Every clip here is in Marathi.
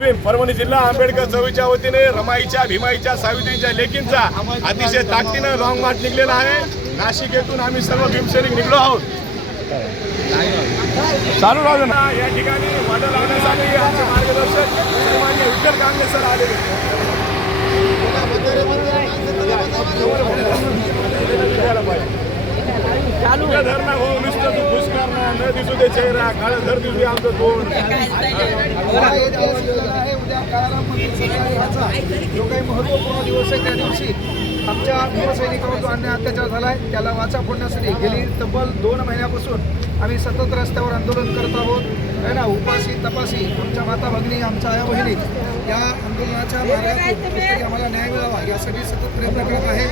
परभणी जिल्हा आंबेडकर चळवळीच्या वतीने रमाईच्या भीमाईच्या सावित्रीच्या लेकींचा अतिशय ताकदीनं लॉंग मार्च निघलेला आहे. नाशिक येथून आम्ही सर्व भीमसैनिक निघलो आहोत. चालू राहू ना. या ठिकाणी वाटा लावण्यासाठी आमचे मार्गदर्शक विठ्ठल कांगणे सर आलेले चालू धर ना हो नुसतं न दिसू दे चेहरा काळं धर दिसू दे आमचं तोंड. उद्या आहे उद्या जो काही महत्त्वपूर्ण दिवस आहे त्या दिवशी आमच्या भीमसैनिकावर जो अन्याय अत्याचार झाला आहे त्याला वाचा फोडण्यासाठी गेली तब्बल दोन महिन्यापासून आम्ही सतत रस्त्यावर आंदोलन करत आहोत. आहे ना? उपाशी तपासी आमच्या माता भगिनी आमच्या आया बहिणी या आंदोलनाच्या मार्गातून आम्हाला न्याय मिळावा यासाठी सतत प्रयत्न करत आहे.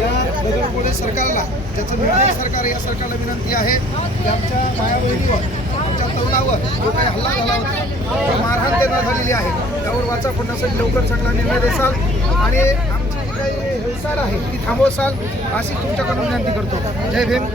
या नगरपोलीस सरकारला ज्याचं निर्णय सरकार या सरकारला विनंती आहे की आमच्या माया बहिणीवर आमच्या तरुणावर जो काही हल्ला झाला होता जो मारहाण त्यांना झालेली आहे. त्यावर वाचा फोडण्यासाठी लवकर चांगला निर्णय देसाल आणि आमची जी काही हिंसार आहे ती थांबवसाल अशी तुमच्याकडून विनंती करतो. जय भीम.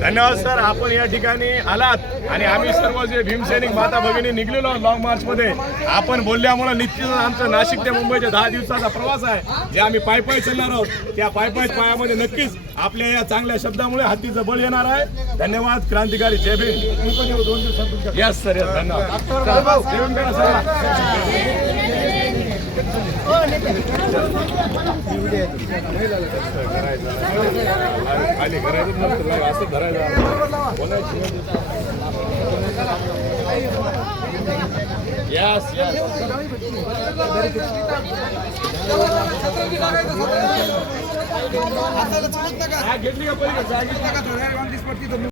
धन्यवाद सर. आपण या ठिकाणी आलात आणि आम्ही सर्व जे भीमसैनिक माता भगिनी निघलेलो लॉंग मार्च मध्ये आपण बोलल्यामुळे निश्चित आमचं नाशिक ते मुंबईच्या दहा दिवसाचा प्रवास आहे. जे आम्ही पाय पाय चालणार आहोत त्या पाय पाय पायामध्ये नक्कीच आपल्या या चांगल्या शब्दामुळे हातीचं बळ येणार आहे. धन्यवाद क्रांतिकारी. जय भीम. यस सर यस धन्यवाद. जेवण खाली करायचं नसतं असं धरायचं यस यस का? घेतली का पहिले?